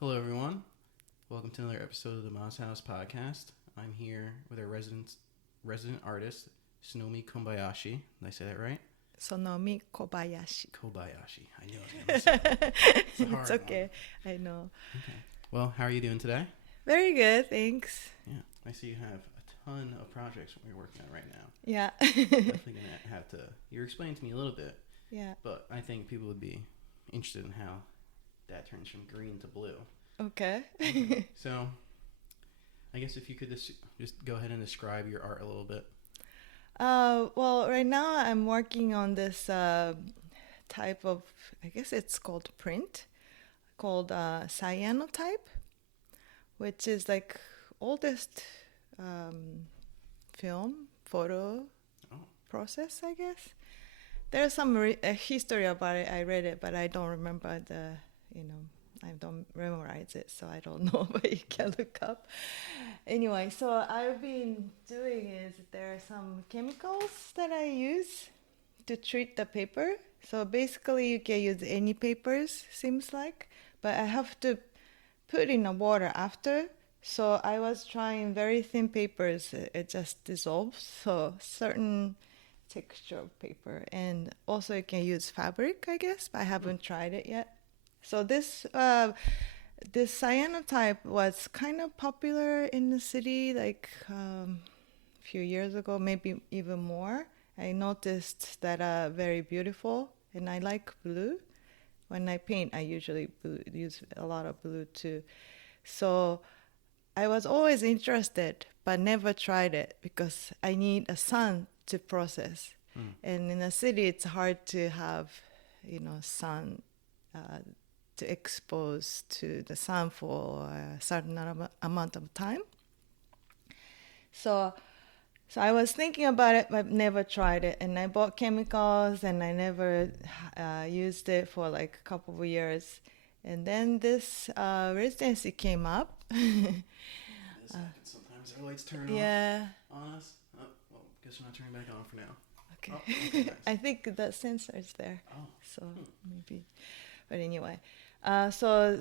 Hello, everyone. Welcome to another episode of the Mouse House podcast. I'm here with our resident artist, Sonomi Kobayashi. Did I say that right? Sonomi Kobayashi. Kobayashi. I knew I was going to miss it. It's a hard It's okay. one. I know. Okay. Well, how are you doing today? Very good, thanks. Yeah. I see you have a ton of projects you're working on right now. Yeah. Definitely going to have to... You're explaining to me a little bit. Yeah. But I think people would be interested in how that turns from green to blue. Okay. So, I guess if you could just go ahead and describe your art a little bit. Well, right now I'm working on this type of, I guess it's called print, called cyanotype, which is like oldest photo process, I guess. There's some history about it. I read it, but I don't remember I don't memorize it, so I don't know, but you can look up. Anyway, so I've been doing is there are some chemicals that I use to treat the paper. So basically you can use any papers, seems like, but I have to put in the water after. So I was trying very thin papers, it just dissolves, so certain texture of paper. And also you can use fabric, I guess, but I haven't tried it yet. So this cyanotype was kind of popular in the city like a few years ago, maybe even more. I noticed that very beautiful, and I like blue. When I paint, I usually use a lot of blue too. So I was always interested, but never tried it because I need a sun to process. And in the city, it's hard to have, sun to expose to the sun for a certain amount of time. So I was thinking about it, but never tried it. And I bought chemicals, and I never used it for like a couple of years. And then this residency came up. Sometimes our lights turn off on us. Oh, well, guess we're not turning back on for now. Okay. Oh, okay, nice. I think the sensor is there. Oh. So maybe. But anyway, so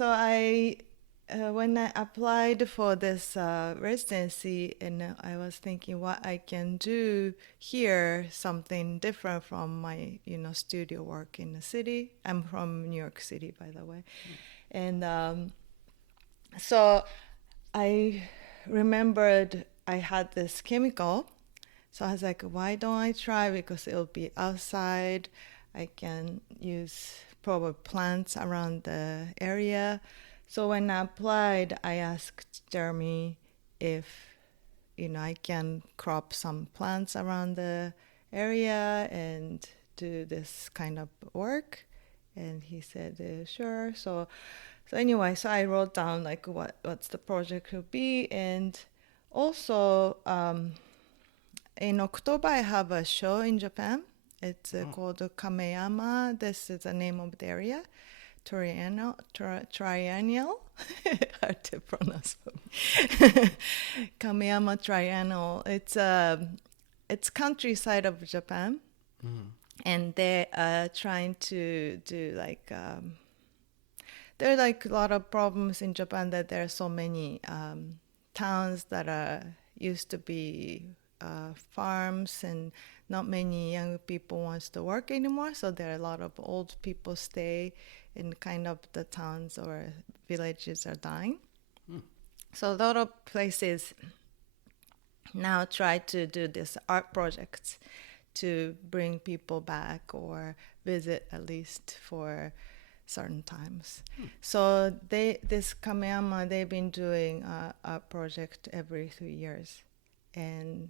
I when I applied for this residency, and I was thinking what I can do here, something different from my studio work in the city. I'm from New York City, by the way, and so I remembered I had this chemical. So I was like, why don't I try? Because it'll be outside. I can use probably plants around the area. So when I applied, I asked Jeremy if, I can crop some plants around the area and do this kind of work. And he said, sure. So anyway, so I wrote down like what's the project will be. And also, in October, I have a show in Japan. It's called Kameyama. This is the name of the area. Triennial. Hard to pronounce for me. Kameyama Triennial. It's countryside of Japan. And they are trying to do like... there are like a lot of problems in Japan that there are so many towns that are used to be farms, and not many young people wants to work anymore. So there are a lot of old people stay in kind of the towns or villages are dying. So a lot of places now try to do this art projects to bring people back or visit at least for certain times. So this Kameyama, they've been doing a project every 3 years. And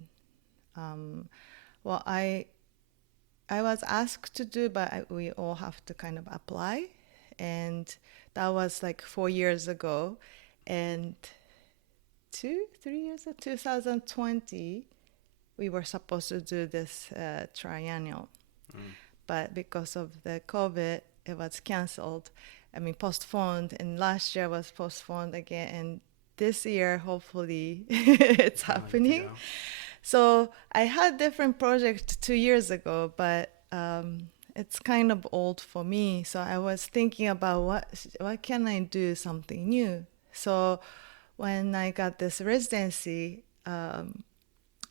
I was asked to do, but we all have to kind of apply. And that was like 4 years ago. And 3 years ago, 2020, we were supposed to do this triennial. But because of the COVID, it was canceled. Postponed. And last year was postponed again. And this year, hopefully, it's happening. So I had different project 2 years ago, but it's kind of old for me. So I was thinking about what can I do something new. So when I got this residency,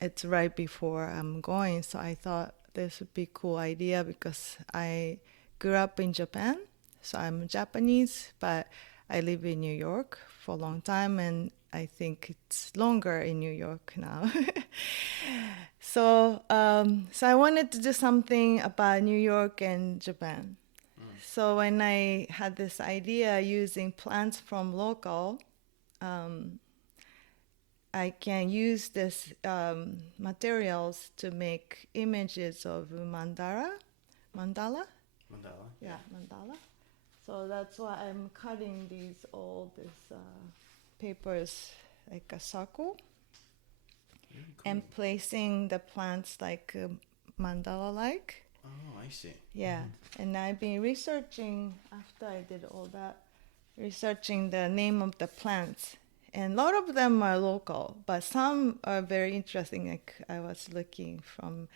it's right before I'm going. So I thought this would be a cool idea because I grew up in Japan. So I'm Japanese, but I live in New York for a long time, and I think it's longer in New York now. So I wanted to do something about New York and Japan. So when I had this idea using plants from local, I can use this materials to make images of mandala. Mandala. Yeah, mandala. So that's why I'm cutting these papers like a circle. Very cool. And placing the plants like mandala-like. Oh, I see. Yeah, and I've been researching after I did all that, researching the name of the plants. And a lot of them are local, but some are very interesting. Like I was looking from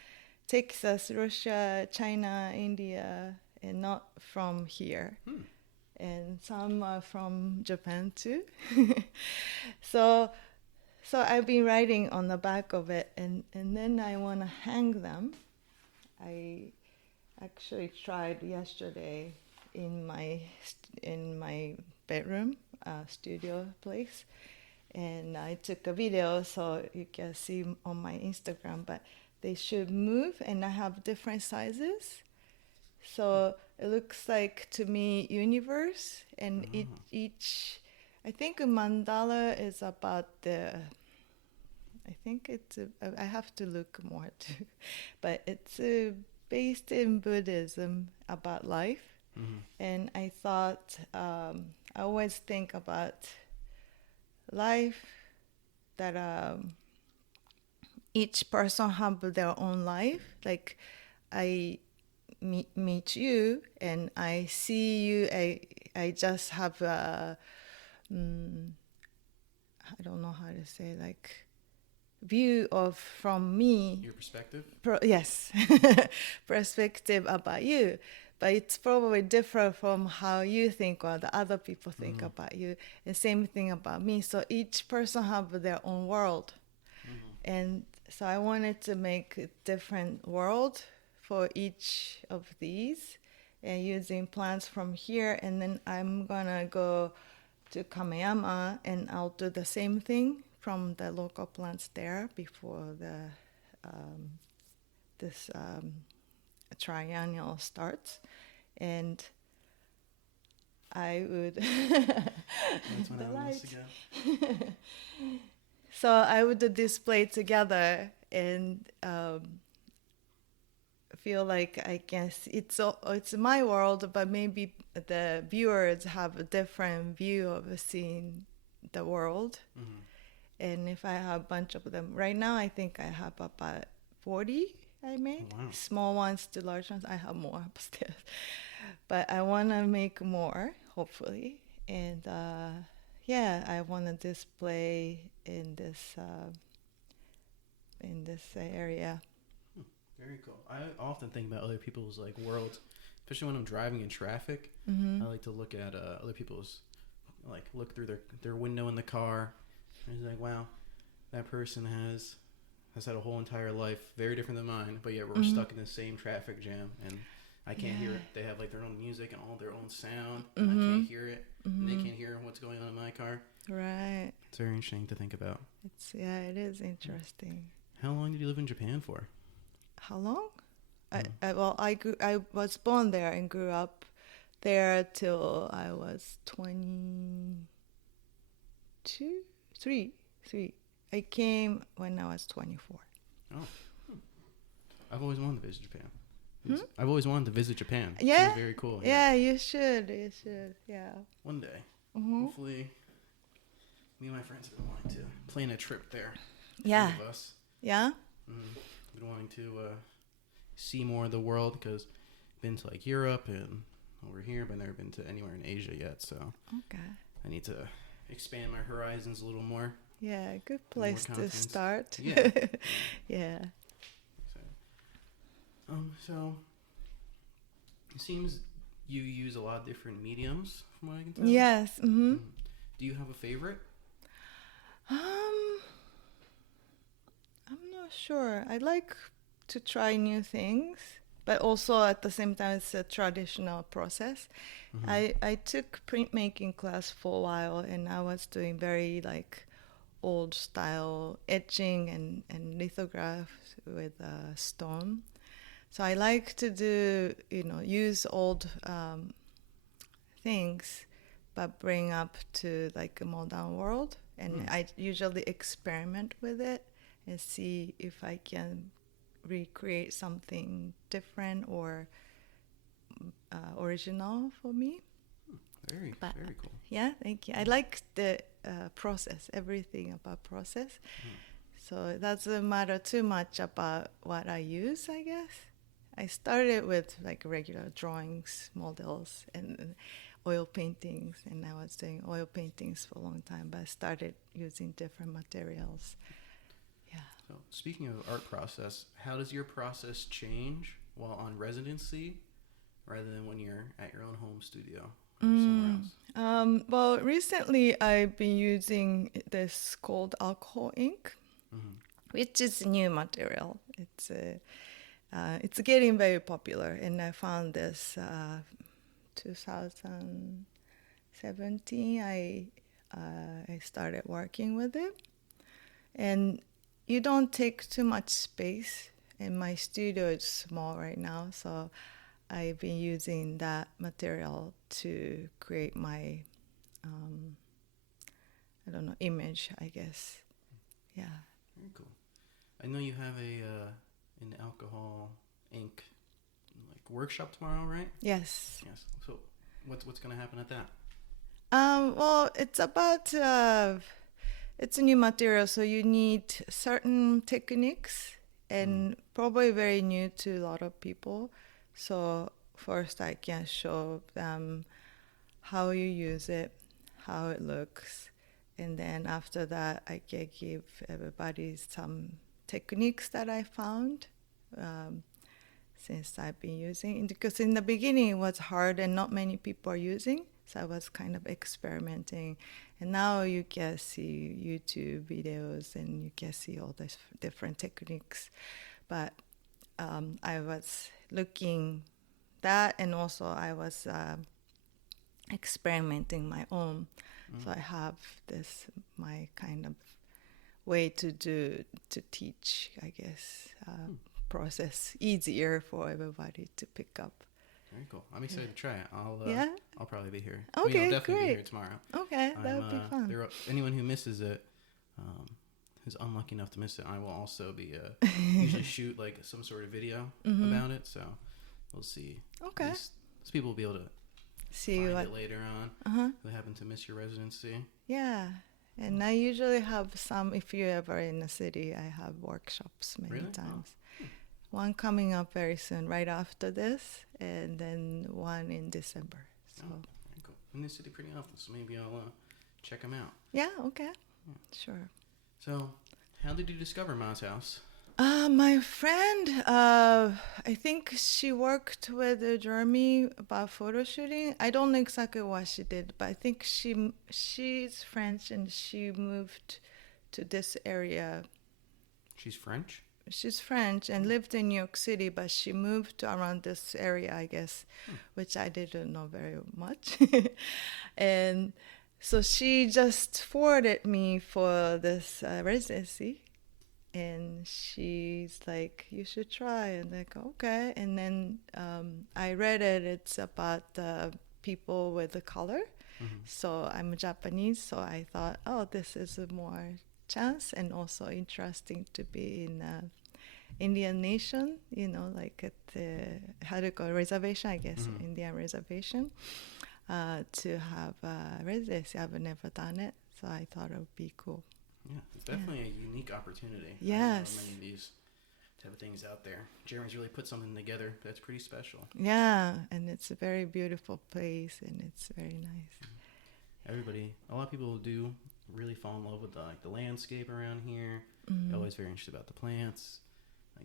Texas, Russia, China, India, and not from here. And some are from Japan too. So I've been writing on the back of it, and then I want to hang them. I actually tried yesterday in my bedroom, studio place, and I took a video so you can see on my Instagram. But they should move, and I have different sizes, so it looks like to me universe, and each. I think a mandala is about I think it's. I have to look more too, but it's based in Buddhism about life, and I thought I always think about life that each person have their own life. Like I meet you, and I see you. I just have a. I don't know how to say, like view of from me. Your perspective? Yes, perspective about you, but it's probably different from how you think or the other people think about you. And same thing about me. So each person have their own world, and so I wanted to make a different world for each of these, and using plants from here. And then I'm gonna go to Kameyama, and I'll do the same thing from the local plants there before this triennial starts, and I would. That's when the everyone wants to light. go. So I would display together and feel like I guess it's my world, but maybe the viewers have a different view of seeing the world. And if I have a bunch of them right now, I think I have about 40 I made. Oh, wow. Small ones to large ones. I have more upstairs, but I want to make more, hopefully. And yeah, I want to display in this area. Very cool. I often think about other people's like worlds, especially when I'm driving in traffic. I like to look at other people's, like look through their window in the car, and it's like, wow, that person has had a whole entire life very different than mine, but yet we're stuck in the same traffic jam, and I can't hear it. They have like their own music and all their own sound, and I can't hear it, and they can't hear what's going on in my car. Right. It's very interesting to think about. It is interesting. How long did you live in Japan for? How long? I was born there and grew up there till I was 23. I came when I was 24. Oh. I've always wanted to visit Japan. I've always wanted to visit Japan. Yeah. It's very cool. Yeah, you should. Yeah. One day. Hopefully, me and my friends have been wanting to plan a trip there. Yeah. Three of us. Yeah? Been wanting to see more of the world, because I've been to like Europe and over here, but never been to anywhere in Asia yet. So Okay. I need to expand my horizons a little more. Yeah, good place to confidence. start. Yeah. Yeah. So It seems you use a lot of different mediums, from what I can tell. Yes. Mm-hmm. Do you have a favorite? Um, I'm not sure. I like to try new things, but also at the same time, it's a traditional process. I took printmaking class for a while, and I was doing very like old style etching and lithographs with stone. So I like to do, use old things, but bring up to like a modern world. And I usually experiment with it and see if I can recreate something different or original for me. Very cool. Yeah, thank you. I like the process, everything about process. So it doesn't matter too much about what I use, I guess. I started with like regular drawings, models, and oil paintings, and I was doing oil paintings for a long time, but I started using different materials. Yeah. So speaking of art process, how does your process change while on residency rather than when you're at your own home studio or somewhere else? Well, recently I've been using this called alcohol ink, which is a new material. It's getting very popular, and I found this 2017. I started working with it, and you don't take too much space. And my studio is small right now, so I've been using that material to create my, image, I guess. Yeah. Very cool. I know you have an alcohol ink like workshop tomorrow, right? Yes. Yes. So what's going to happen at that? Well, it's about it's a new material, so you need certain techniques, and probably very new to a lot of people. So first, I can show them how you use it, how it looks, and then after that, I can give everybody some techniques that I found since I've been using. Because in the beginning, it was hard and not many people are using, so I was kind of experimenting. And now you can see YouTube videos and you can see all these different techniques. But I was looking that, and also I was experimenting my own. So I have this my kind of way to teach, I guess, process easier for everybody to pick up. Very cool. I'm excited to try it. I'll probably be here. Okay, I'll definitely great. be here tomorrow. Okay, that would be fun. Anyone who misses it, who's unlucky enough to miss it, I will also be usually shoot like some sort of video about it. So we'll see. Okay. So people will be able to see find what it later on. Who happen to miss your residency. Yeah. And I usually have some, if you're ever in the city, I have workshops many times. One coming up very soon, right after this, and then one in December. So. Very cool. In this city pretty often, so maybe I'll check them out. Yeah, okay. Yeah. Sure. So, how did you discover Ma's house? My friend, I think she worked with Jeremy about photo shooting. I don't know exactly what she did, but I think she's French and she moved to this area. She's French? She's French and lived in New York City, but she moved around this area, I guess, which I didn't know very much. And so she just forwarded me for this residency. And she's like, you should try. And I go, okay. And then I read it. It's about people with the color. So I'm Japanese. So I thought, oh, this is a more chance and also interesting to be in Indian nation, like at the, how do you call it, reservation, I guess, Indian reservation, to have a residency. I've never done it. So I thought it would be cool. Yeah, it's definitely a unique opportunity. Yes. I don't know many of these type of things out there. Jeremy's really put something together that's pretty special. Yeah, and it's a very beautiful place, and it's very nice. A lot of people do really fall in love with the landscape around here. They're always very interested about the plants.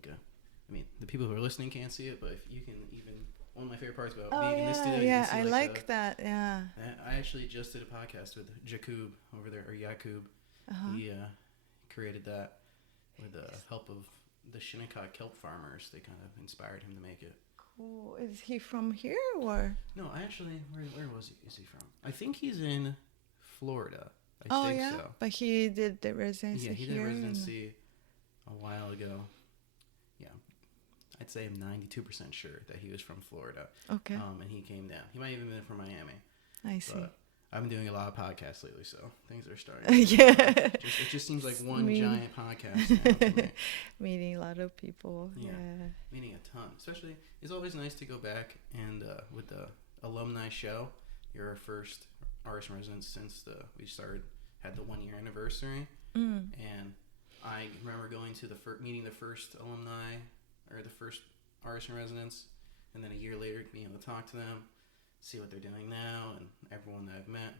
The people who are listening can't see it, but if you can even one of my favorite parts about Oh being in the yeah, studio. You yeah, can see, I like that. Yeah. I actually just did a podcast with Jakub over there, or Yakub. He created that with the help of the Shinnecock kelp farmers. They kind of inspired him to make it. Cool. Is he from here or? No, actually, where was he? Is he from? I think he's in Florida. Oh I think yeah, so. but he did the residency Yeah, he here. did residency a while ago. Yeah, I'd say I'm 92% sure that he was from Florida. Okay. And he came down. He might even been from Miami. I see. But I've been doing a lot of podcasts lately, so things are starting. Yeah. It just seems like one giant podcast now to me. Meeting a lot of people. Yeah. Meeting a ton. Especially, it's always nice to go back and with the alumni show. You're our first artist in residence since we had the 1 year anniversary. And I remember going to meeting the first alumni or the first artist in residence, and then a year later being able to talk to them, see what they're doing now, and everyone that I've met.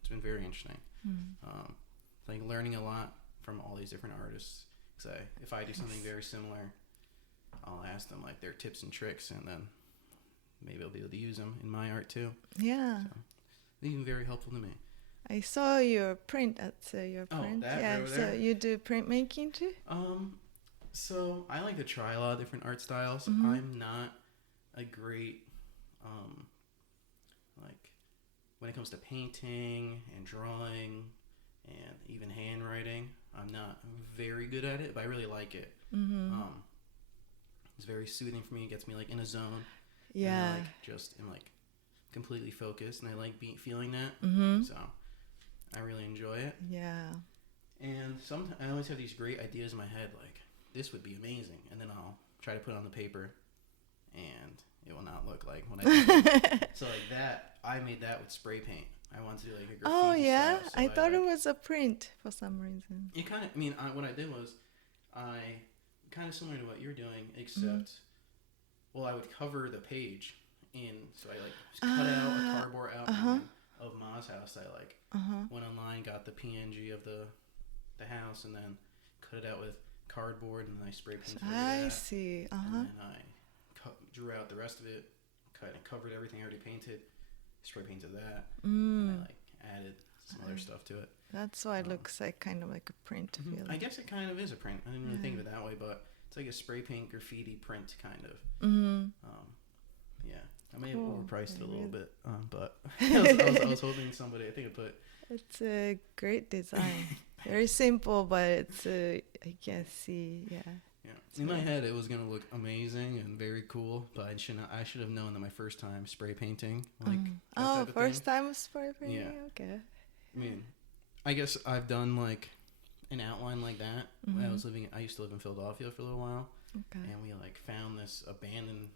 It's been very interesting. Like learning a lot from all these different artists. Because if I do something very similar, I'll ask them like their tips and tricks, and then maybe I'll be able to use them in my art too. Yeah. So, they've been very helpful to me. I saw your print at your print. That yeah, right over so there? you do printmaking too? So I like to try a lot of different art styles. I'm not a great like when it comes to painting and drawing and even handwriting. I'm not very good at it, but I really like it. It's very soothing for me. It gets me like in a zone. Yeah. And I'm like completely focused, and I like feeling that. So I really enjoy it. Yeah. And sometimes I always have these great ideas in my head, like this would be amazing, and then I'll try to put it on the paper, and it will not look like when I did it. So like that, I made that with spray paint. I wanted to do like a graffiti Oh yeah, style, so I thought it was a print for some reason. It kind of. I mean, what I did was, I kind of similar to what you're doing, except, well, I would cover the page in. So I like cut out a cardboard outline of Ma's house. I like went online, got the PNG of the house, and then cut it out with cardboard, and then I spray painted I see. And then I drew out the rest of it, kind of covered everything I already painted, spray painted that, and I like added some other stuff to it. That's why it looks like kind of like a print. Feeling. I guess it kind of is a print. I didn't really think of it that way, but it's like a spray paint graffiti print kind of. Yeah, I may have overpriced it a little bit, but I was hoping somebody. I think I put. It's a great design. Very simple, but it's I can see. Yeah. In my head, it was gonna look amazing and very cool, but I should have known that my first time spray painting, like first time spray painting. Yeah. Okay. I mean, I guess I've done like an outline like that when I used to live in Philadelphia for a little while, and we like found this abandoned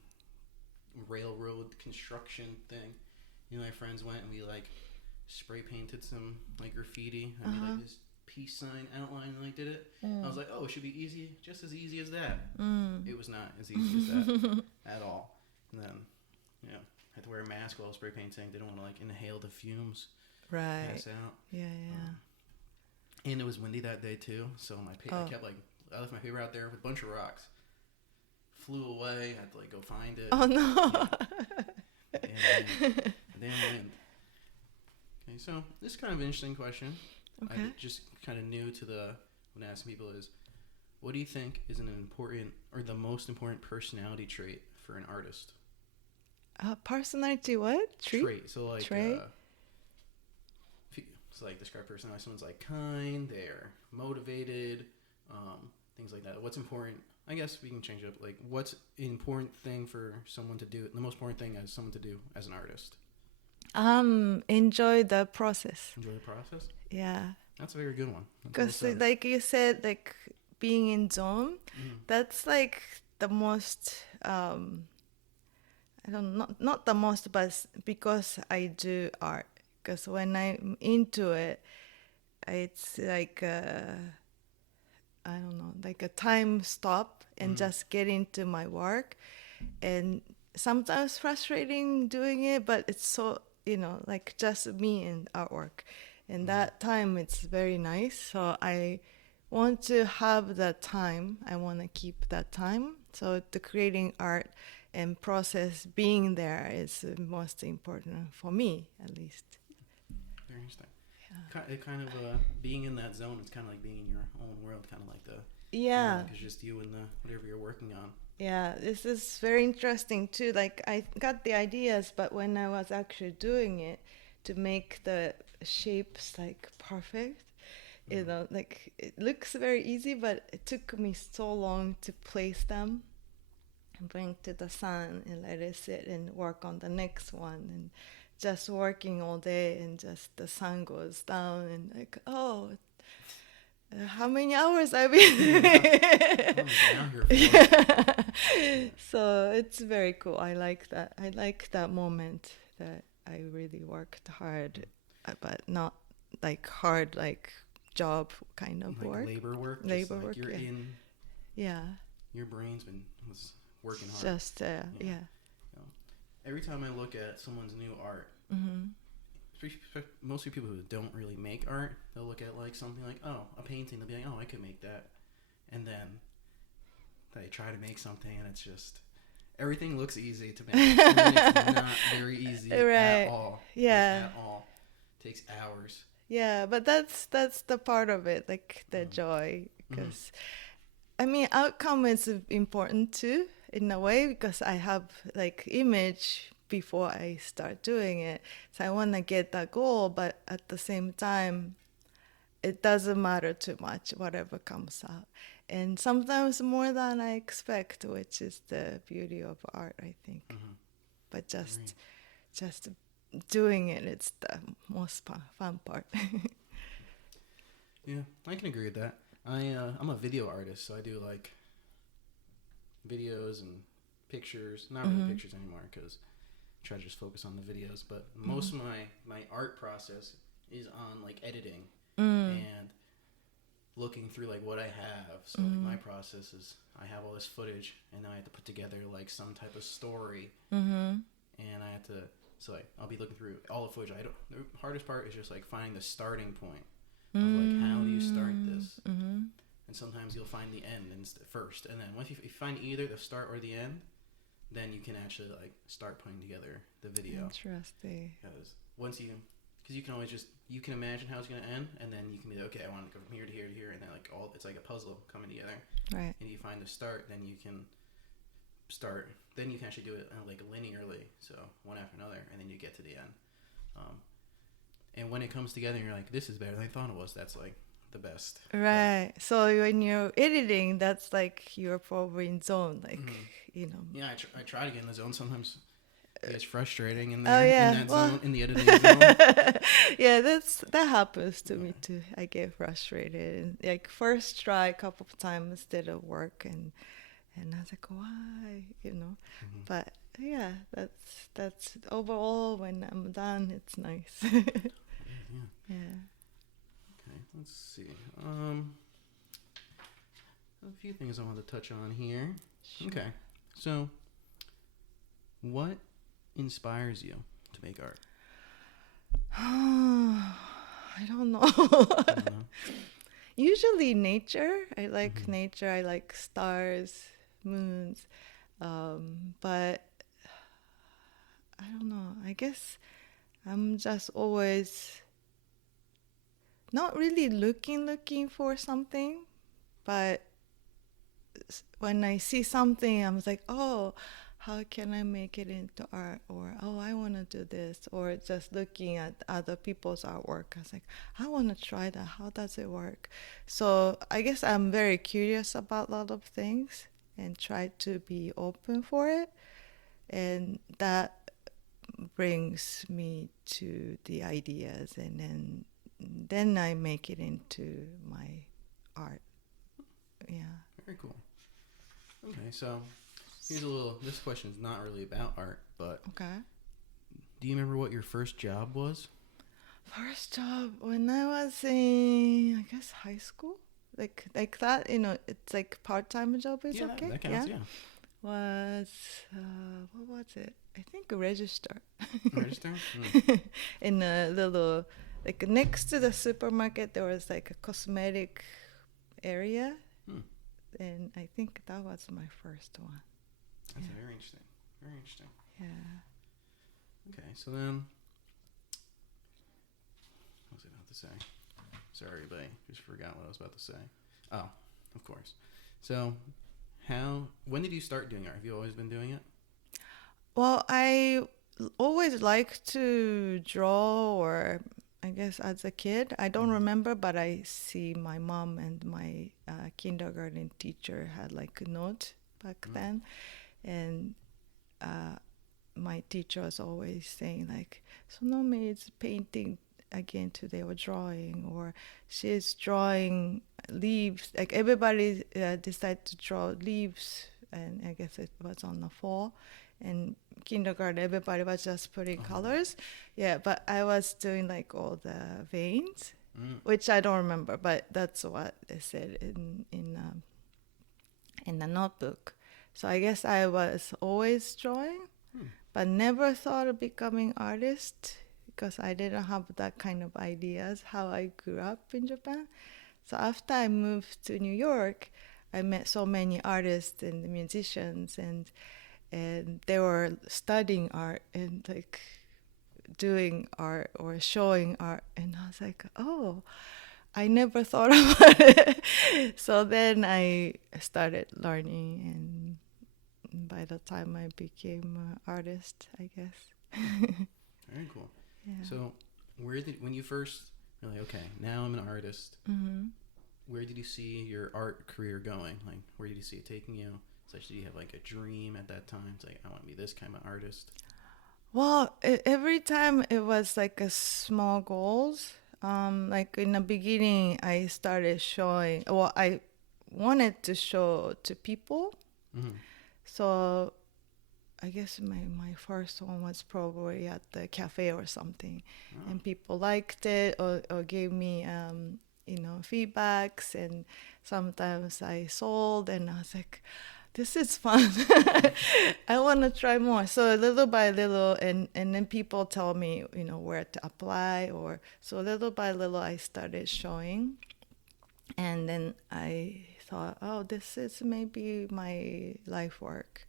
railroad construction thing. My friends went and we like spray painted some like graffiti. I made like this peace sign outline and like did it. I was like, oh, it should be easy, just as easy as that. It was not as easy as that at all. And then, I had to wear a mask while I was spray painting. Didn't want to like inhale the fumes. Right. Pass out. Yeah. And it was windy that day too, so I kept like I left my paper out there with a bunch of rocks. Flew away. I had to like go find it. Oh no. And then wind. Okay, so this is kind of an interesting question. Okay. I just kind of new to when asking people is, what do you think is an important or the most important personality trait for an artist? Personality what? Trait. So like Trait? So like describe personality. Someone's like kind, they're motivated, things like that. What's important? I guess we can change it up. Like, what's an important thing for someone to do? The most important thing as someone to do as an artist? Enjoy the process. Enjoy the process? Yeah. That's a very good one. Because like you said, like being in zone, that's like the most, not the most, but because I do art. Because when I'm into it, it's like I don't know, like a time stop and just get into my work. And sometimes frustrating doing it, but it's so, like just me and artwork. And that time, it's very nice. So I want to have that time. I want to keep that time. So the creating art and process being there is most important for me, at least. Very interesting. It kind of being in that zone, it's kind of like being in your own world, kind of like the it's just you and the whatever you're working on. Yeah, this is very interesting too. Like I got the ideas, but when I was actually doing it to make the shapes like perfect, you know, like it looks very easy, but it took me so long to place them and bring to the sun and let it sit and work on the next one, and just working all day, and just the sun goes down and like, oh, how many hours I've been So it's very cool. I like that. I like that moment that I really worked hard, but not like hard like job kind of like work. Labor work. Labor like work. You're in. Yeah. Your brain's was working hard. Just Every time I look at someone's new art, mostly people who don't really make art, they'll look at like something like, oh, a painting. They'll be like, oh, I could make that, and then they try to make something, and it's just everything looks easy to make, and then it's not very easy at all. Yeah, at all. It takes hours. Yeah, but that's the part of it, like the joy, because I mean, outcome is important too in a way, because I have like image before I start doing it, so I want to get that goal, but at the same time it doesn't matter too much whatever comes out, and sometimes more than I expect, which is the beauty of art, I think. But just doing it, it's the most fun part. Yeah, I can agree with that. I'm a video artist, so I do like videos and pictures. Not really pictures anymore, because I try to just focus on the videos. But most of my art process is on like editing and looking through like what I have. So like my process is I have all this footage, and then I have to put together like some type of story, and I have to. So like I'll be looking through all the footage. The hardest part is just like finding the starting point of like how do you start this. And sometimes you'll find the end first, and then once you find either the start or the end, then you can actually like start putting together the video. Interesting. Because you can always you can imagine how it's gonna end, and then you can be like, okay, I want to go from here to here to here, and then like it's like a puzzle coming together. Right. And you find the start, then you can start. Then you can actually do it like linearly, so one after another, and then you get to the end. And when it comes together, and you're like, this is better than I thought it was. That's like the best. Right. So when you're editing, that's like you're probably in zone, like you know. Yeah, I try to get in the zone. Sometimes it gets frustrating in zone, in the editing zone. Yeah, that happens to me too. I get frustrated, and like first try a couple of times didn't work, and I was like, why, you know? But yeah, that's overall when I'm done, it's nice. Yeah. Okay, let's see. A few things I want to touch on here. Sure. Okay, so what inspires you to make art? I don't know. Usually nature. I like nature. I like stars, moons, but I don't know. I guess I'm just always not really looking for something, but when I see something, I'm like, oh, how can I make it into art? Or, oh, I want to do this. Or just looking at other people's artwork, I was like, I want to try that. How does it work? So I guess I'm very curious about a lot of things and try to be open for it. And that brings me to the ideas, and then I make it into my art. Yeah. Very cool. Okay, so here's this question is not really about art, but okay. Do you remember what your first job was? First job when I was in, I guess, high school, like that. You know, it's like part-time job is okay. That counts. Yeah. Was what was it? I think a register. Register. In a little, like next to the supermarket, there was like a cosmetic area, and I think that was my first one. That's very interesting. Very interesting. Yeah. Okay, so then, what was I about to say? Sorry, everybody, just forgot what I was about to say. Oh, of course. So, when did you start doing art? Have you always been doing it? Well, I always liked to draw, or I guess as a kid. I don't remember, but I see my mom and my kindergarten teacher had like a note back then. And my teacher was always saying like, Sonomi is painting again today, or drawing, or she's drawing leaves. Like everybody decided to draw leaves, and I guess it was on the fall. And kindergarten, everybody was just putting colors. Yeah, but I was doing like all the veins, which I don't remember, but that's what they said in the notebook. So I guess I was always drawing, but never thought of becoming artist because I didn't have that kind of ideas how I grew up in Japan. So after I moved to New York, I met so many artists and musicians, and they were studying art and like doing art or showing art, and I was like, oh, I never thought about it. So then I started learning, and by the time I became an artist, I guess. Very cool. Yeah. So, when you first were like, okay, now I'm an artist, where did you see your art career going? Like, where did you see it taking you? So, did you have like a dream at that time? It's like, I want to be this kind of artist. Well, every time it was like a small goals. Like in the beginning, I started showing. Well, I wanted to show to people. So I guess my first one was probably at the cafe or something, and people liked it or gave me feedbacks, and sometimes I sold, and I was like, this is fun. I want to try more. So little by little, and then people tell me, where to apply, or so little by little I started showing. And then I thought, oh, this is maybe my life work.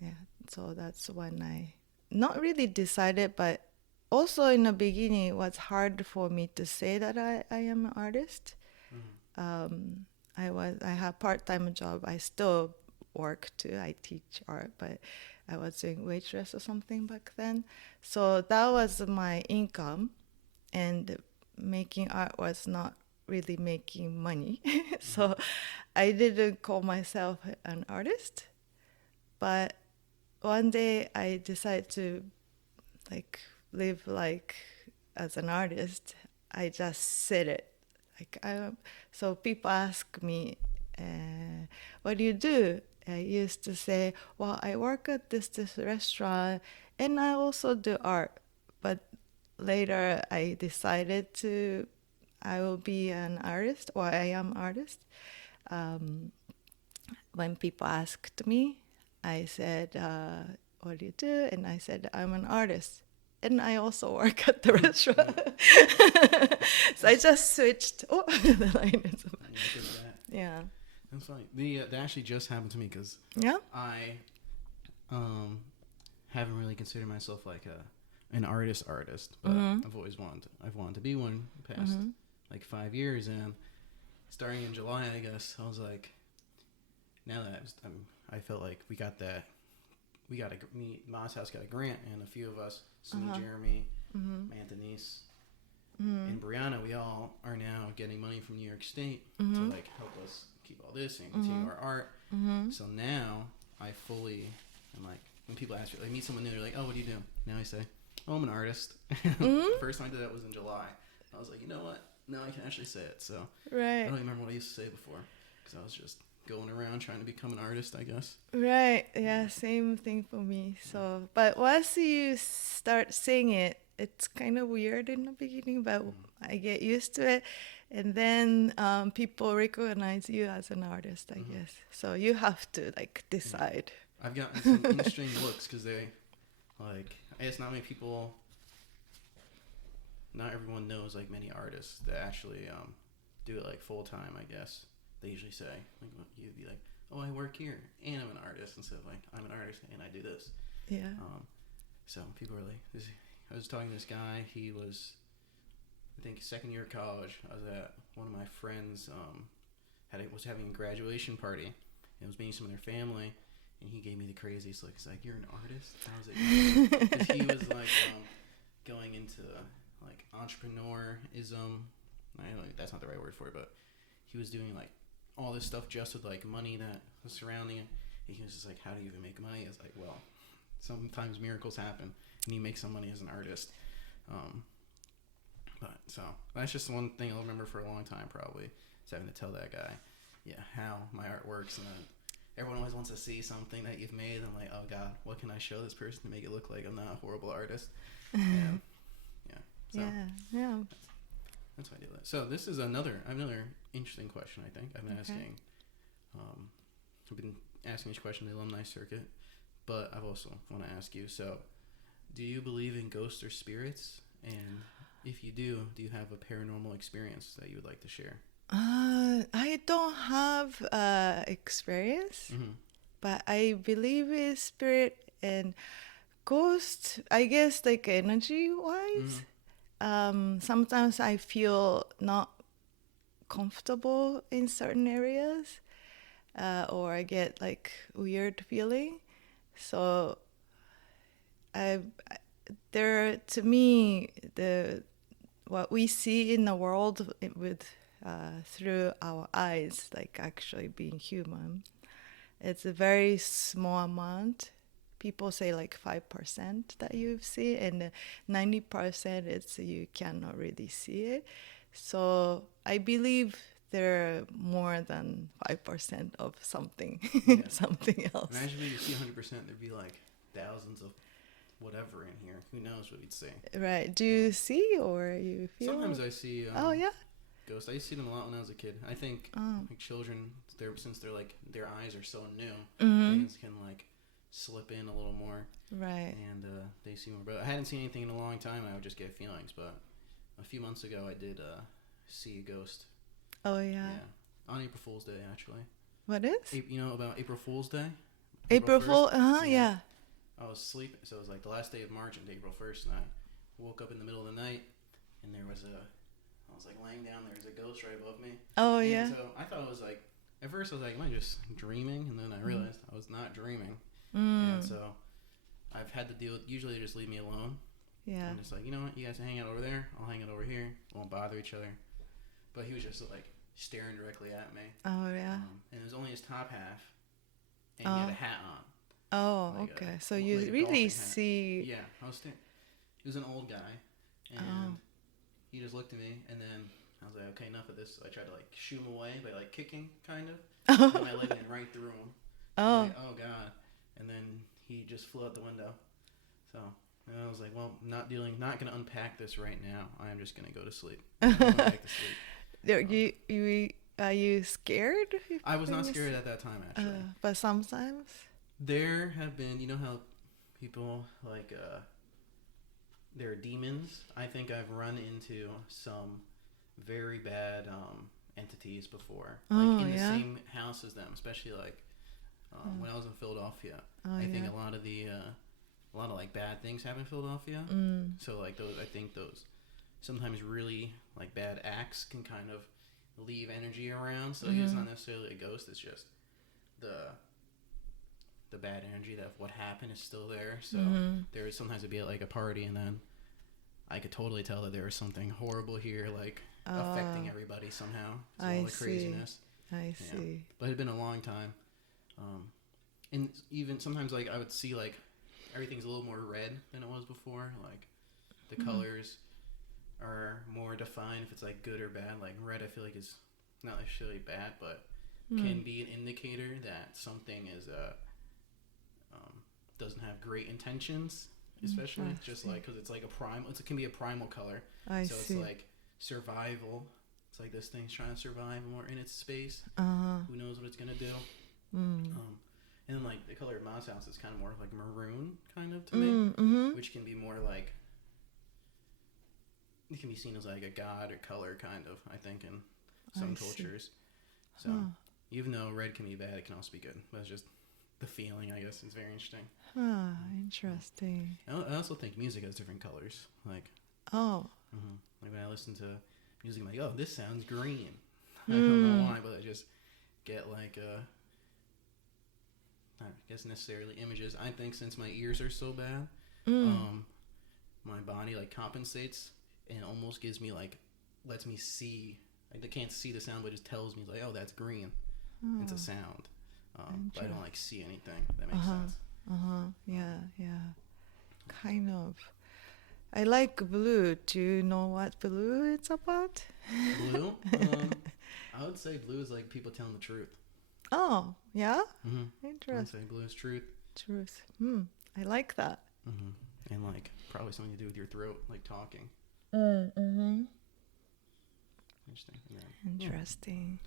Yeah, so that's when I not really decided, but also in the beginning it was hard for me to say that I am an artist. I have part-time job. I still work too. I teach art, but I was doing waitress or something back then. So that was my income, and making art was not really making money. So I didn't call myself an artist. But one day I decided to like live like as an artist. I just said it. So people ask me, what do you do? I used to say, well, I work at this restaurant, and I also do art. But later I decided I will be an artist, or I am artist. When people asked me, I said, what do you do? And I said, I'm an artist. And I also work at the restaurant. So I just switched. Oh, the line is over. Yeah. That's funny. That actually just happened to me because I haven't really considered myself like an artist, but I've wanted to be one the past like 5 years, and starting in July, I guess I was like, now that I felt like Ma's house got a grant, and a few of us, Sue, Jeremy, my Aunt Denise, and Brianna, we all are now getting money from New York State to like help us keep all this and continue our art. So now I'm like, when people ask you, like, meet someone new, they're like, oh, what do you do? Now I say, oh, I'm an artist. The first time I did that was in July. I was like, you know what? Now I can actually say it. So right. I don't remember what I used to say before, because I was just going around trying to become an artist, I guess. Right. Yeah, same thing for me. So, but once you start saying it, it's kind of weird in the beginning, but I get used to it. And then people recognize you as an artist, I guess. So you have to like decide. I've gotten some interesting looks because they, like, I guess not everyone knows like many artists that actually do it like full time, I guess. They usually say, like, you'd be like, oh, I work here and I'm an artist instead of like I'm an artist and I do this. Yeah. So people are like, I was talking to this guy. He was, I think, second year of college. I was at one of my friends was having a graduation party and was meeting some of their family, and he gave me the craziest look. He's like, "You're an artist?" And I was like, because he was like going into like entrepreneurism. I don't know, that's not the right word for it, but he was doing like all this stuff just with like money that was surrounding it. And he was just like, "How do you even make money?" I was like, "Well, sometimes miracles happen, and you make some money as an artist." But so that's just one thing I'll remember for a long time, probably, is having to tell that guy, how my art works, and then everyone always wants to see something that you've made. And I'm like, oh God, what can I show this person to make it look like I'm not a horrible artist? And, so yeah. That's why I do that. So this is another interesting question. I think I've been asking. I've been asking this question in the alumni circuit, but I've also want to ask you. So, do you believe in ghosts or spirits? And if you do you have a paranormal experience that you would like to share? I don't have experience, but I believe in spirit and ghost. I guess like energy wise. Sometimes I feel not comfortable in certain areas, or I get like weird feeling. So to me, what we see in the world with through our eyes, like actually being human, it's a very small amount. People say like 5% that you see, and 90% it's you cannot really see it. So I believe there are more than 5% of something, something else. Imagine if you see 100%, there'd be like thousands of whatever in here. Who knows what we'd see? Right. Do you see or you feel? Sometimes I see. Yeah. Ghosts. I used to see them a lot when I was a kid. I think like children, since they're like their eyes are so new, things can like slip in a little more. Right. And they see more. But I hadn't seen anything in a long time. I would just get feelings. But a few months ago, I did see a ghost. Oh yeah. Yeah. On April Fool's Day, actually. What is? You know about April Fool's Day? April Fool. Yeah. I was sleeping, so it was like the last day of March into April 1st, and I woke up in the middle of the night, and I was like laying down, there was a ghost right above me. Oh, and yeah. So I thought it was like, at first I was like, am I just dreaming? And then I realized I was not dreaming. And so I've had to deal with, usually they just leave me alone. Yeah. I'm just like, you know what, you guys hang out over there, I'll hang out over here, won't bother each other. But he was just like staring directly at me. Oh, yeah. And it was only his top half, and he had a hat on. Oh, like okay. So you like really see... Yeah, I was staring. He was an old guy, and he just looked at me, and then I was like, okay, enough of this. So I tried to like shoo him away by like kicking, kind of. And my leg went right through him. Oh. Like, oh God. And then he just flew out the window. So and I was like, well, not going to unpack this right now. I am just going to go to sleep. I'm going back to sleep. Are you scared? I was not scared at that time, actually. But sometimes? There have been, you know how people like, there are demons? I think I've run into some very bad entities before. Like in the same house as them, especially like when I was in Philadelphia. I think a lot of like bad things happen in Philadelphia. So like I think those sometimes really like bad acts can kind of leave energy around. So it's not necessarily a ghost, it's just the bad energy that what happened is still there. So there would sometimes be at like a party, and then I could totally tell that there was something horrible here, like affecting everybody somehow. So all the craziness. I see. But it had been a long time. And even sometimes like I would see like everything's a little more red than it was before. Like the colors are more defined if it's like good or bad. Like red I feel like is not necessarily bad, but can be an indicator that something is doesn't have great intentions, especially just like because it's like it can be a primal color. It's like survival. It's like this thing's trying to survive more in its space. Who knows what it's gonna do? And then like the color of Ma's house is kind of more like maroon kind of to me, which can be more like it can be seen as like a god or color kind of, I think, in some cultures. So even though red can be bad, it can also be good. But it's just the feeling, I guess, is very interesting. Ah, interesting. I also think music has different colors. Like, like when I listen to music, I'm like, oh, this sounds green. I don't know why, but I just get like, I guess necessarily images. I think since my ears are so bad, my body like compensates and almost gives me like, lets me see. I can't see the sound, but it just tells me like, oh, that's green. It's a sound. But I don't like see anything. That makes sense. Yeah. Kind of. I like blue. Do you know what blue it's about? Blue? I would say blue is like people telling the truth. Oh, yeah? Interesting. I would say blue is truth. Truth. I like that. And like probably something to do with your throat, like talking. Interesting. Interesting.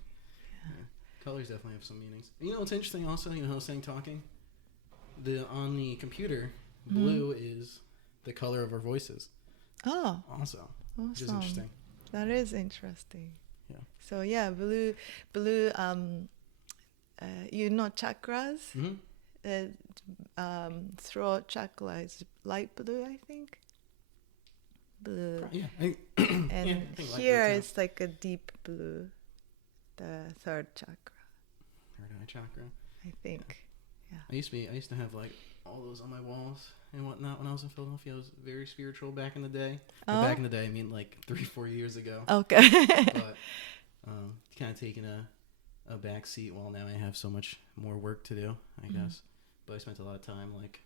Yeah. Colors definitely have some meanings. You know what's interesting also? You know how I was saying talking? On the computer, blue is the color of our voices. Oh. Also. Which is interesting. That is interesting. Yeah. So yeah, blue, you know chakras? Throat chakra is light blue, I think. Blue. Yeah. And I think here it's like a deep blue, the third chakra. Third eye chakra. I think. Yeah. I used to have like all those on my walls and whatnot when I was in Philadelphia. I was very spiritual back in the day. Oh? Back in the day, I mean like 3-4 years ago. Okay. But kind of taking a back seat while now I have so much more work to do, I guess. But I spent a lot of time like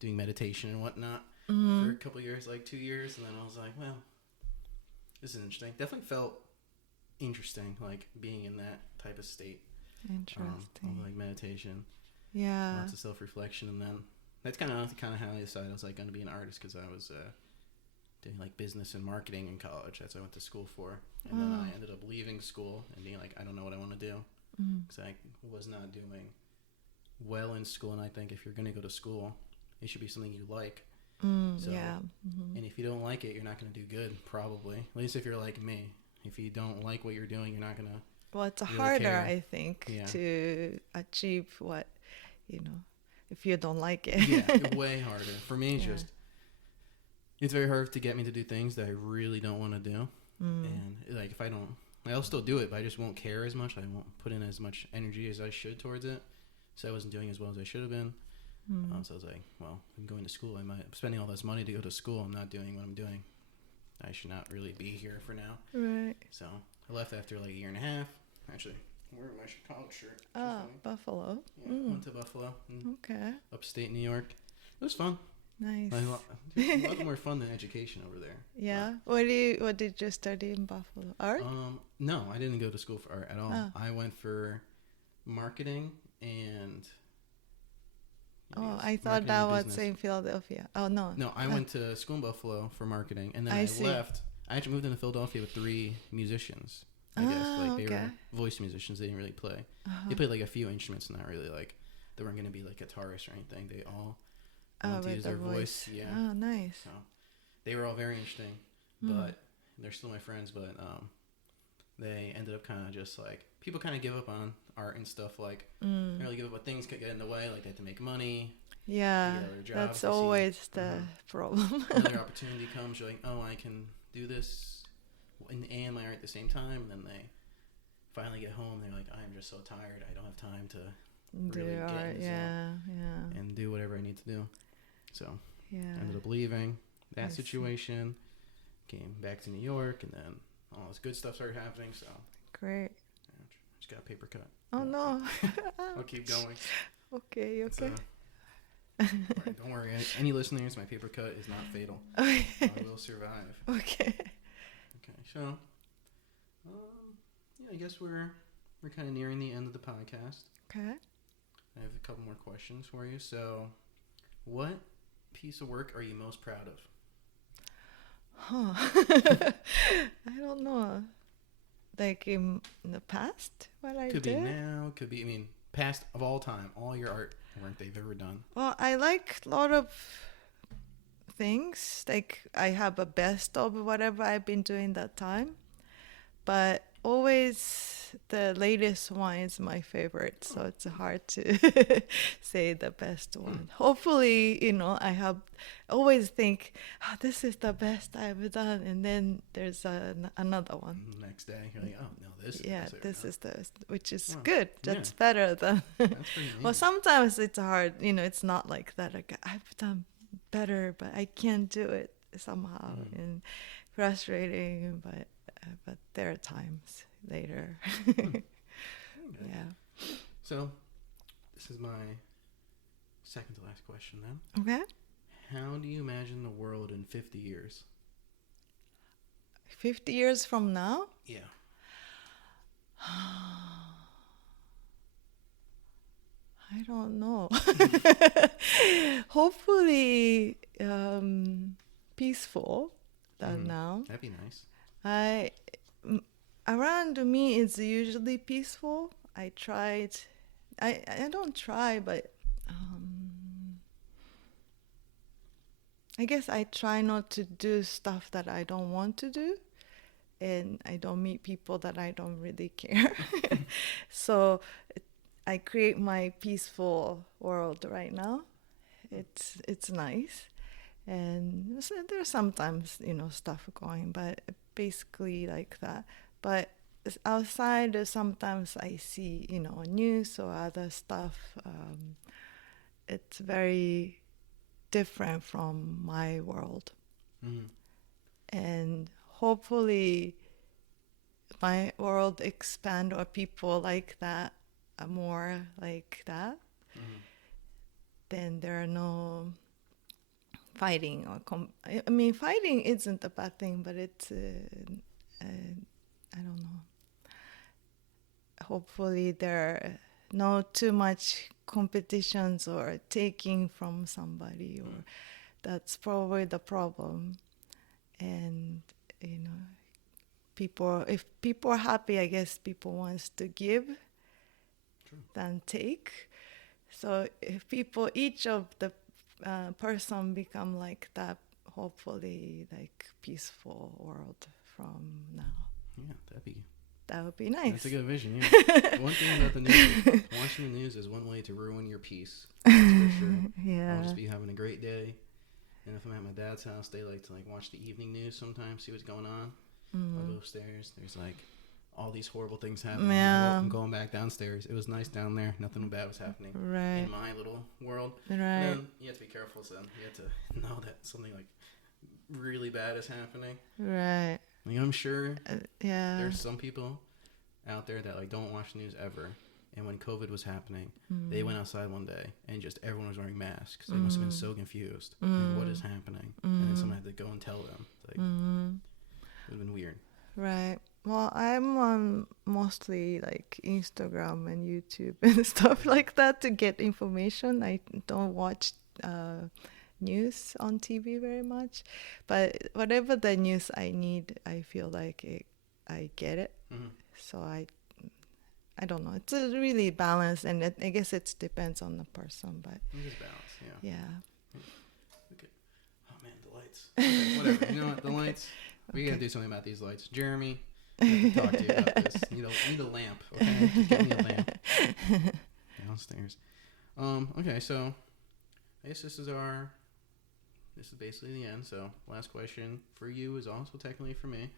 doing meditation and whatnot for a couple years, like 2 years, and then I was like, well, this is interesting. Definitely felt interesting, like being in that type of state. Interesting. Like meditation. Yeah. Lots of self-reflection, and then that's kind of how I decided I was like going to be an artist, because I was doing like business and marketing in college. That's what I went to school for, and then I ended up leaving school and being like, I don't know what I want to do, because I was not doing well in school. And I think if you're going to go to school, it should be something you like. Yeah. And if you don't like it, you're not going to do good, probably. At least if you're like me. If you don't like what you're doing, you're not going to. Well, it's really harder, care. I think, to achieve what, if you don't like it. Yeah, way harder. For me, it's very hard to get me to do things that I really don't want to do. And like if I don't, I'll still do it, but I just won't care as much. I won't put in as much energy as I should towards it. So I wasn't doing as well as I should have been. So I was like, well, I'm going to school. I'm spending all this money to go to school. I'm not doing what I'm doing. I should not really be here for now. Right. So I left after like a year and a half. Actually, I'm wearing my Chicago shirt. Oh, Buffalo. Yeah, went to Buffalo. Okay. Upstate New York. It was fun. Nice. A lot more fun than education over there. Yeah. What did you study in Buffalo? Art? No, I didn't go to school for art at all. Oh. I went for marketing and. I thought that was in Philadelphia. Oh no. No, I went to school in Buffalo for marketing, and then I left. I actually moved into Philadelphia with 3 musicians. I guess like they were voice musicians. They didn't really play. They played like a few instruments, not really like they weren't going to be like guitarists or anything. They all wanted to use their voice. Yeah. Oh, nice. So they were all very interesting, but they're still my friends. But they ended up kind of just like people kind of give up on art and stuff. Like they really give up on things could get in the way. Like they have to make money. Yeah, that's always the problem. Another opportunity comes. You're like, oh, I can do this and my art at the same time. And then they finally get home. They're like, I'm just so tired. I don't have time to really get art. Yeah. And do whatever I need to do. So ended up leaving that situation. Came back to New York, and then all this good stuff started happening. So great. Just got a paper cut. Oh no. I'll keep going. Okay. Right, don't worry. Any listeners, my paper cut is not fatal. Okay. I will survive. Okay. So, I guess we're kind of nearing the end of the podcast. Okay. I have a couple more questions for you. So, what piece of work are you most proud of? I don't know. Like in the past, what I did? Could be now. Could be, past of all time. All your art work they've ever done. Well, I like a lot of things. Like I have a best of whatever I've been doing that time. but always the latest one is my favorite, so it's hard to say the best one. Hopefully, I have always think, oh, this is the best I've done, and then there's another one. The next day, you're like, oh no, this is which is Wow. good. That's better than. That's pretty neat. Well, sometimes it's hard. It's not like that. Like, I've done better, but I can't do it somehow, and frustrating. But there are times later. Okay. Yeah. So, this is my second to last question then. Okay. How do you imagine the world in 50 years? 50 years from now? Yeah. I don't know. Hopefully peaceful than now. That'd be nice. Around me it's usually peaceful. I don't try, but I guess I try not to do stuff that I don't want to do, and I don't meet people that I don't really care. So I create my peaceful world right now. It's nice, and so there's sometimes stuff going, but basically like that. But outside, sometimes I see news or other stuff. It's very different from my world, and hopefully my world expand or people like that are more like that. Then there are no fighting or I mean, fighting isn't a bad thing, but it's I don't know. Hopefully there are not too much competitions or taking from somebody, or that's probably the problem. And if people are happy, I guess people wants to give than take. So if each of the person become like that, hopefully like peaceful world from now. Yeah, that would be nice. That's a good vision. Yeah. One thing about the news, watching the news is one way to ruin your peace. That's for sure. Yeah. I'll just be having a great day, and if I'm at my dad's house, they like to watch the evening news sometimes, see what's going on. I'll go upstairs. There's all these horrible things happening. Yeah. I'm going back downstairs. It was nice down there. Nothing bad was happening Right. in my little world. Right. And then you have to be careful. So you have to know that something really bad is happening. Right. I'm sure Yeah. there's some people out there that don't watch the news ever. And when COVID was happening, they went outside one day and just everyone was wearing masks. They must have been so confused. What is happening? And then someone had to go and tell them. It would have been weird. Right. Well, I'm on mostly Instagram and YouTube and stuff like that to get information. I don't watch news on TV very much, but whatever the news I need, I feel like I get it. So I don't know. It's a really balanced, and I guess it depends on the person. But it is balanced. Yeah. Okay. Oh man, the lights. Okay, whatever. You know what? The lights. We gotta do something about these lights, Jeremy. I have to talk to you about this. You need a lamp. Okay, just get me a lamp downstairs. Okay, so I guess this is basically the end. So last question for you is also technically for me.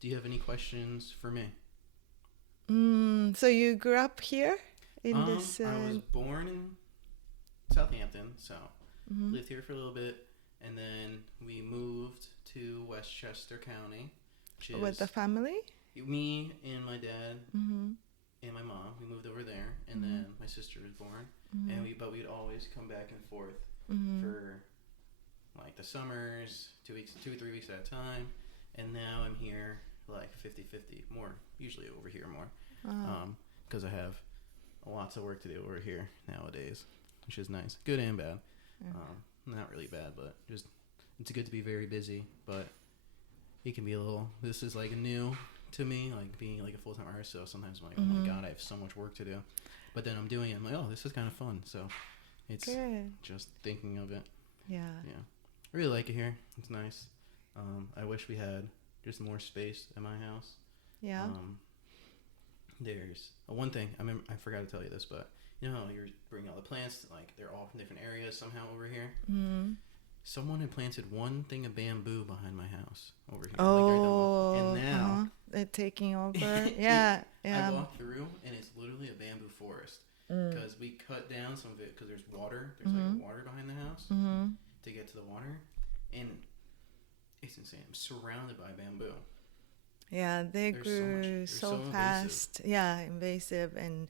Do you have any questions for me? So you grew up here in this? I was born in Southampton, so lived here for a little bit, and then we moved to Westchester County. With the family? Me and my dad and my mom, we moved over there, and then my sister was born, and we'd always come back and forth for the summers, 2 or 3 weeks at a time, and now I'm here 50-50, more usually over here more, because I have lots of work to do over here nowadays, which is nice, good and bad. Not really bad, but just it's good to be very busy, but it can be a little. This is new to me, being a full-time artist. So sometimes I'm like, oh my god, I have so much work to do, but then I'm doing it. I'm like, oh, this is kind of fun. So it's good. Just thinking of it. Yeah. I really like it here. It's nice. I wish we had just more space at my house. Yeah. There's one thing I forgot to tell you this, but you know how you're bringing all the plants, like they're all from different areas somehow over here. Mm-hmm. Someone had planted one thing of bamboo behind my house over here. Oh, and now they're taking over. Yeah, yeah. I walk through and it's literally a bamboo forest because we cut down some of it because there's water. There's like water behind the house to get to the water, and it's insane. I'm surrounded by bamboo. Yeah, they grew so fast. Invasive. Yeah, invasive, and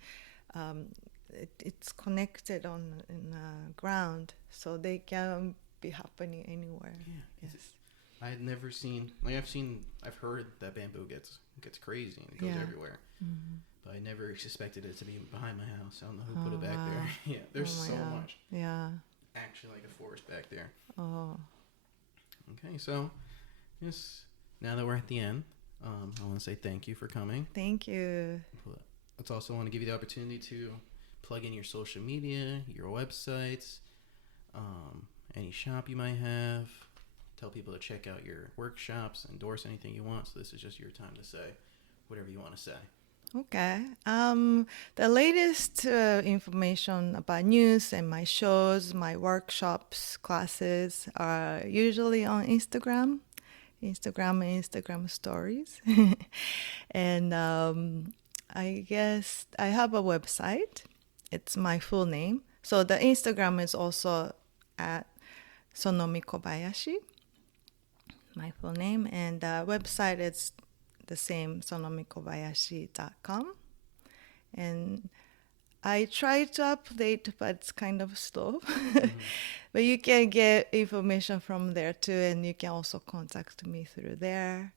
it's connected in the ground, so they can be happening anywhere. Yeah, yes. I had never seen. I've heard that bamboo gets crazy and it goes everywhere, but I never suspected it to be behind my house. I don't know who put it back there. Yeah, there's so much. Yeah, actually, like a forest back there. Oh. Okay, so yes, now that we're at the end. I want to say thank you for coming. Thank you. Let's also want to give you the opportunity to plug in your social media, your websites, any shop you might have. Tell people to check out your workshops, endorse anything you want. So this is just your time to say whatever you want to say. Okay. The latest information about news and my shows, my workshops, classes are usually on Instagram and Instagram stories. And I guess I have a website. It's my full name. So the Instagram is also at Sonomi Kobayashi, my full name. And the website is the same, sonomikobayashi.com. And I try to update, but it's kind of slow. But you can get information from there too, and you can also contact me through there.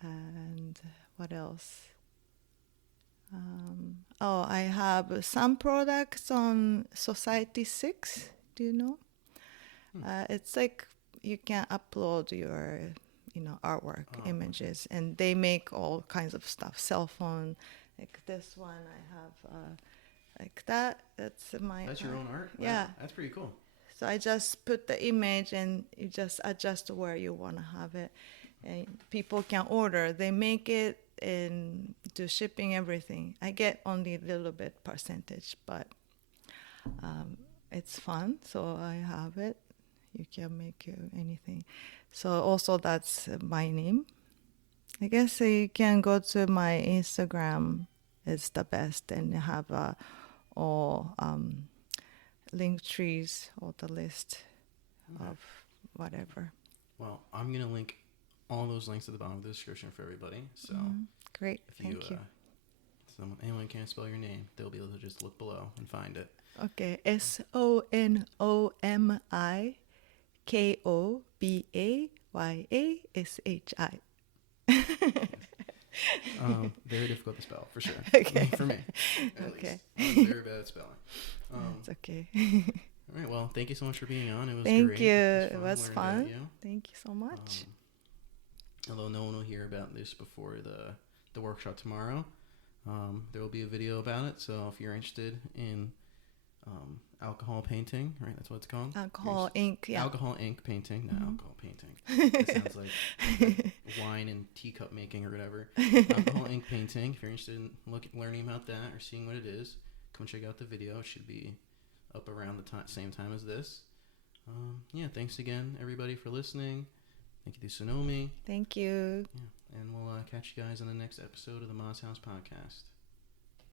And what else? I have some products on Society 6. Do you know? It's like you can upload your, artwork, images, and they make all kinds of stuff. Cell phone, like this one I have, like that. That's my. That's your own art? Wow. Yeah. That's pretty cool. So I just put the image and you just adjust where you want to have it. And people can order. They make it and do shipping, everything. I get only a little bit percentage, but it's fun. So I have it. You can make anything. So also that's my name. I guess you can go to my Instagram. It's the best, and have all link trees or the list of whatever. Well, I'm going to link all those links at the bottom of the description for everybody. So Great, thank you. Anyone can't spell your name, they'll be able to just look below and find it. Okay, SONOMIKOBAYASHI. Very difficult to spell, for sure. Okay. For me, Okay. least. I'm very bad at spelling. It's okay. All right, well, thank you so much for being on. It was Thank great. you. It was fun. You. Thank you so much. Although no one will hear about this before the workshop tomorrow, there will be a video about it. So if you're interested in alcohol painting, right? That's what it's called. Alcohol ink, yeah. Alcohol ink painting, not alcohol painting. It sounds like wine and teacup making or whatever. Alcohol ink painting. If you're interested in learning about that or seeing what it is, come check out the video. It should be up around the same time as this. Thanks again, everybody, for listening. Thank you to Sonomi. Thank you. Yeah, and we'll catch you guys on the next episode of the Moz House Podcast.